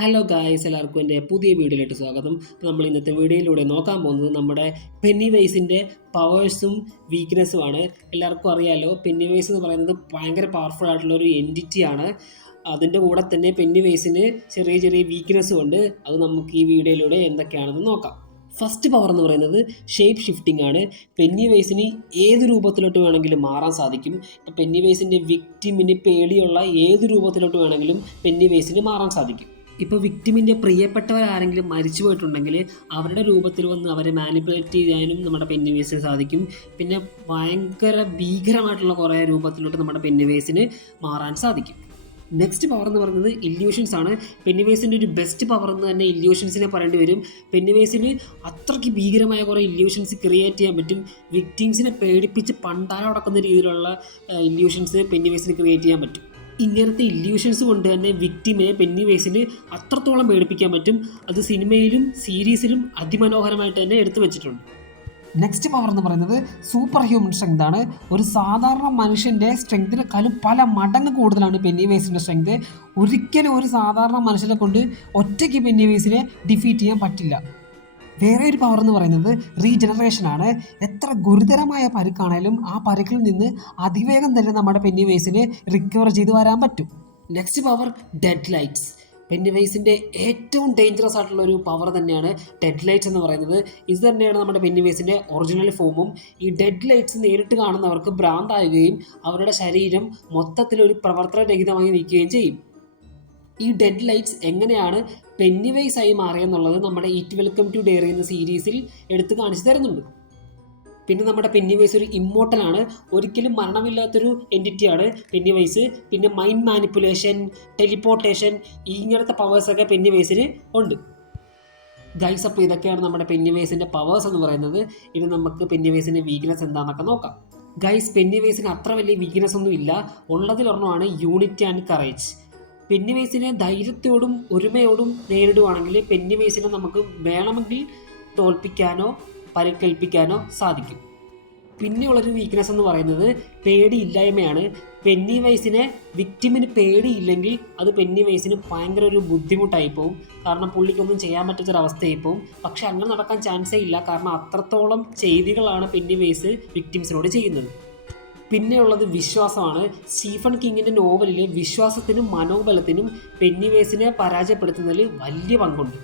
Hello guys, എല്ലാവർക്കും എൻ്റെ പുതിയ വീഡിയോയിലോട്ട് സ്വാഗതം. നമ്മൾ ഇന്നത്തെ വീഡിയോയിലൂടെ നോക്കാൻ പോകുന്നത് നമ്മുടെ പെന്നിവൈസിൻ്റെ പവേഴ്സും വീക്ക്നെസ്സുമാണ്. എല്ലാവർക്കും അറിയാമല്ലോ, പെന്നിവൈസ് എന്ന് പറയുന്നത് ഭയങ്കര പവർഫുൾ ആയിട്ടുള്ള ഒരു എൻറ്റിറ്റിയാണ്. അതിൻ്റെ കൂടെ തന്നെ പെന്നിവൈസിന് ചെറിയ ചെറിയ വീക്ക്നെസ്സും ഉണ്ട്. അത് നമുക്ക് ഈ വീഡിയോയിലൂടെ എന്തൊക്കെയാണെന്ന് നോക്കാം. ഫസ്റ്റ് പവർ എന്ന് പറയുന്നത് ഷേപ്പ് ഷിഫ്റ്റിംഗ് ആണ്. പെന്നിവൈസിന് ഏത് രൂപത്തിലോട്ട് വേണമെങ്കിലും മാറാൻ സാധിക്കും. ഇപ്പോൾ പെന്നിവൈസിൻ്റെ വിക്ടിമിന് പേടിയുള്ള ഏത് രൂപത്തിലോട്ട് വേണമെങ്കിലും പെന്നിവൈസിന് മാറാൻ സാധിക്കും. ഇപ്പോൾ വിക്ടിമിൻ്റെ പ്രിയപ്പെട്ടവരാരെങ്കിലും മരിച്ചു പോയിട്ടുണ്ടെങ്കിൽ അവരുടെ രൂപത്തിൽ വന്ന് അവരെ മാനിപ്പുലേറ്റ് ചെയ്യാനും നമ്മുടെ പെന്നിവൈസിന് സാധിക്കും. പിന്നെ ഭയങ്കര ഭീകരമായിട്ടുള്ള കുറേ രൂപത്തിലോട്ട് നമ്മുടെ പെന്നിവൈസിന് മാറാൻ സാധിക്കും. നെക്സ്റ്റ് പവർ എന്ന് പറയുന്നത് ഇല്യൂഷൻസ് ആണ്. പെന്നിവൈസിൻ്റെ ഒരു ബെസ്റ്റ് പവർ എന്ന് തന്നെ ഇല്യൂഷൻസിനെ പറയേണ്ടി വരും. പെന്നിവൈസിന് അത്രയ്ക്ക് ഭീകരമായ കുറേ ഇല്യൂഷൻസ് ക്രിയേറ്റ് ചെയ്യാൻ പറ്റും. വിക്ടിംസിനെ പേടിപ്പിച്ച് പണ്ടാരടക്കുന്ന രീതിയിലുള്ള ഇല്യൂഷൻസ് പെന്നിവൈസിന് ക്രിയേറ്റ് ചെയ്യാൻ പറ്റും. ഇങ്ങനത്തെ ഇല്യൂഷൻസ് കൊണ്ട് തന്നെ വിക്ടിമിനെ പെന്നിവൈസിന് അത്രത്തോളം പേടിപ്പിക്കാൻ പറ്റും. അത് സിനിമയിലും സീരീസിലും അതിമനോഹരമായിട്ട് തന്നെ എടുത്തു വെച്ചിട്ടുണ്ട്. നെക്സ്റ്റ് പവർ എന്ന് പറയുന്നത് സൂപ്പർ ഹ്യൂമൻ സ്ട്രെങ്ത് ആണ്. ഒരു സാധാരണ മനുഷ്യൻ്റെ സ്ട്രെങ്തിനെക്കാളും പല മടങ്ങ് കൂടുതലാണ് പെന്നിവൈസിൻ്റെ സ്ട്രെങ്ത്. ഒരിക്കലും ഒരു സാധാരണ മനുഷ്യനെ കൊണ്ട് ഒറ്റയ്ക്ക് പെന്നിവൈസിനെ ഡിഫീറ്റ് ചെയ്യാൻ പറ്റില്ല. വേറെ ഒരു പവർ എന്ന് പറയുന്നത് റീജനറേഷൻ ആണ്. എത്ര ഗുരുതരമായ പരുക്കാണേലും ആ പരുക്കിൽ നിന്ന് അതിവേഗം തന്നെ നമ്മുടെ പെന്നിവൈസിന് റിക്കവർ ചെയ്ത് വരാൻ പറ്റും. Next power dead lights. പെന്നിവൈസിൻ്റെ ഏറ്റവും ഡേഞ്ചറസ് ആയിട്ടുള്ള ഒരു പവർ തന്നെയാണ് ഡെഡ് ലൈറ്റ്സ് എന്ന് പറയുന്നത്. ഇത് തന്നെയാണ് നമ്മുടെ പെന്നിവൈസിൻ്റെ ഒറിജിനൽ ഫോമും. ഈ ഡെഡ് ലൈറ്റ്സ് നേരിട്ട് കാണുന്നവർക്ക് ഭ്രാന്താവുകയും അവരുടെ ശരീരം മൊത്തത്തിലൊരു പ്രവർത്തനരഹിതമായി നിൽക്കുകയും ചെയ്യും. ഈ ഡെഡ് ലൈറ്റ്സ് എങ്ങനെയാണ് പെന്നിവൈസ് ആയി മാറിയെന്നുള്ളത് നമ്മുടെ ഇറ്റ് വെൽക്കം ടു ഡെയറി എന്ന സീരീസിൽ എടുത്ത് കാണിച്ചു തരുന്നുണ്ട്. പിന്നെ നമ്മുടെ പെന്നിവൈസ് ഒരു ഇമ്മോർട്ടലാണ്. ഒരിക്കലും മരണമില്ലാത്തൊരു എൻറ്റിറ്റിയാണ് പെന്നിവൈസ്. പിന്നെ മൈൻഡ് മാനിപ്പുലേഷൻ, ടെലിപ്പോർട്ടേഷൻ, ഇങ്ങനത്തെ പവേഴ്സൊക്കെ പെന്നിവൈസിന് ഉണ്ട്. ഗൈസ്, അപ്പോൾ ഇതൊക്കെയാണ് നമ്മുടെ പെന്നിവൈസിൻ്റെ പവേഴ്സ് എന്ന് പറയുന്നത്. ഇനി നമുക്ക് പെന്നിവൈസിൻ്റെ വീക്ക്നെസ് എന്താണെന്നൊക്കെ നോക്കാം. ഗൈസ്, പെന്നിവൈസിന് അത്ര വലിയ വീക്ക്നെസ് ഒന്നും ഇല്ല. ഉള്ളതിലൊരെണ്ണമാണ് യൂണിറ്റി ആൻഡ് കറേജ്. പെന്നിവൈസിനെ ധൈര്യത്തോടും ഒരുമയോടും നേരിടുവാണെങ്കിൽ പെന്നിവൈസിനെ നമുക്ക് വേണമെങ്കിൽ തോൽപ്പിക്കാനോ പരിക്കേൽപ്പിക്കാനോ സാധിക്കും. പിന്നെയുള്ളൊരു വീക്ക്നെസ് എന്ന് പറയുന്നത് പേടിയില്ലായ്മയാണ്. പെന്നിവൈസിനെ വിക്ടിമിന് പേടിയില്ലെങ്കിൽ അത് പെന്നിവൈസിന് ഭയങ്കര ഒരു ബുദ്ധിമുട്ടായി പോകും. കാരണം പുള്ളിക്കൊന്നും ചെയ്യാൻ പറ്റാത്തൊരവസ്ഥയായി പോകും. പക്ഷെ അങ്ങനെ നടക്കാൻ ചാൻസേ ഇല്ല. കാരണം അത്രത്തോളം ചെയ്തികളാണ് പെന്നിവൈസ് വിക്ടിംസിനോട് ചെയ്യുന്നത്. പിന്നെയുള്ളത് വിശ്വാസമാണ്. സ്റ്റീഫൻ കിങ്ങിൻ്റെ നോവലിലെ വിശ്വാസത്തിനും മനോബലത്തിനും പെന്നിവൈസിനെ പരാജയപ്പെടുത്തുന്നതിൽ വലിയ പങ്കുണ്ട്.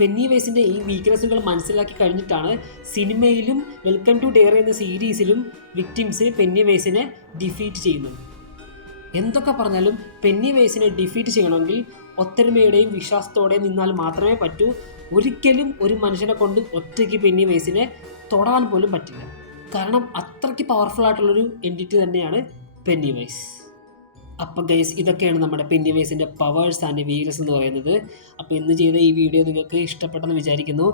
പെന്നിവൈസിൻ്റെ ഈ വീക്ക്നെസ്സുകൾ മനസ്സിലാക്കി കഴിഞ്ഞിട്ടാണ് സിനിമയിലും വെൽക്കം ടു ഡെയറി എന്ന സീരീസിലും വിക്ടിംസ് പെന്നിവൈസിനെ ഡിഫീറ്റ് ചെയ്യുന്നത്. എന്തൊക്കെ പറഞ്ഞാലും പെന്നിവൈസിനെ ഡിഫീറ്റ് ചെയ്യണമെങ്കിൽ ഒത്തൊരുമയുടെയും വിശ്വാസത്തോടെയും നിന്നാൽ മാത്രമേ പറ്റൂ. ഒരിക്കലും ഒരു മനുഷ്യനെ കൊണ്ട് ഒറ്റയ്ക്ക് പെന്നിവൈസിനെ തൊടാൻ പോലും പറ്റില്ല. കാരണം അത്രയ്ക്ക് പവർഫുൾ ആയിട്ടുള്ളൊരു എൻറ്റിറ്റി തന്നെയാണ് പെന്നിവൈസ്. അപ്പോൾ ഗൈസ്, ഇതൊക്കെയാണ് നമ്മുടെ പെന്നിവൈസിൻ്റെ പവേഴ്സ് ആൻഡ് വീക്ക്നെസ് എന്ന് പറയുന്നത്. അപ്പോൾ ഇന്ന് ചെയ്ത ഈ വീഡിയോ നിങ്ങൾക്ക് ഇഷ്ടപ്പെട്ടെന്ന് വിചാരിക്കുന്നു.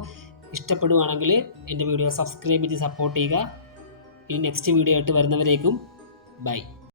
ഇഷ്ടപ്പെടുവാണെങ്കിൽ എൻ്റെ വീഡിയോ സബ്സ്ക്രൈബ് ചെയ്ത് സപ്പോർട്ട് ചെയ്യുക. ഇനി നെക്സ്റ്റ് വീഡിയോ ആയിട്ട് വരുന്നവരേക്കും ബൈ.